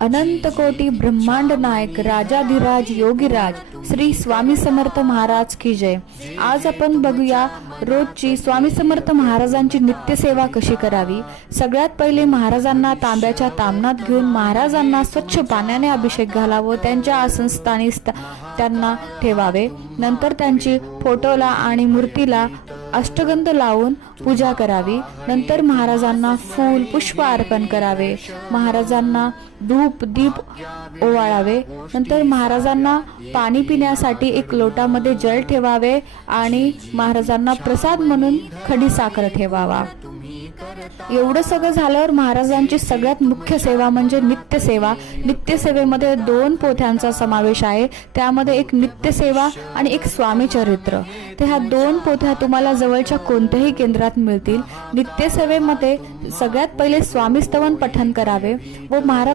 अनंत कोटी ब्रह्मांड नायक राजाधिराज योगीराज श्री स्वामी समर्थ महाराज की जय। आज आपण बघूया रोजची स्वामी समर्थ महाराजांची नित्यसेवा कशी करावी। सगळ्यात पहिले महाराजांना तांब्याच्या तामणात घेऊन महाराजांना स्वच्छ पाण्याने अभिषेक घालावा, त्यांच्या आसनस्थानी त्यांना ठेवावे। नंतर त्यांची फोटोला आणि मूर्तीला अष्टगंध लावून पूजा करावी। नंतर महाराजांना फूल पुष्प अर्पण करावे, महाराजांना धूप दीप ओवाळावे। नंतर महाराजांना पाणी पिण्यासाठी एक लोटामध्ये जल ठेवावे आणि महाराजांना प्रसाद म्हणून खडी साखर ठेवावा। एवढं सगळं झाल्यावर महाराजांची सगळ्यात मुख्य सेवा म्हणजे नित्यसेवा। नित्यसेवेमध्ये 2 पोथ्यांचा समावेश आहे, त्यामध्ये एक नित्यसेवा आणि एक स्वामी चरित्र। तर ह्या 2 पोथ्या तुम्हाला जवळच्या कोणत्याही केंद्रात मिळतील। नित्यसेवेमध्ये सगळ्यात पहिले स्वामी स्तवन पठण करावे व महाराज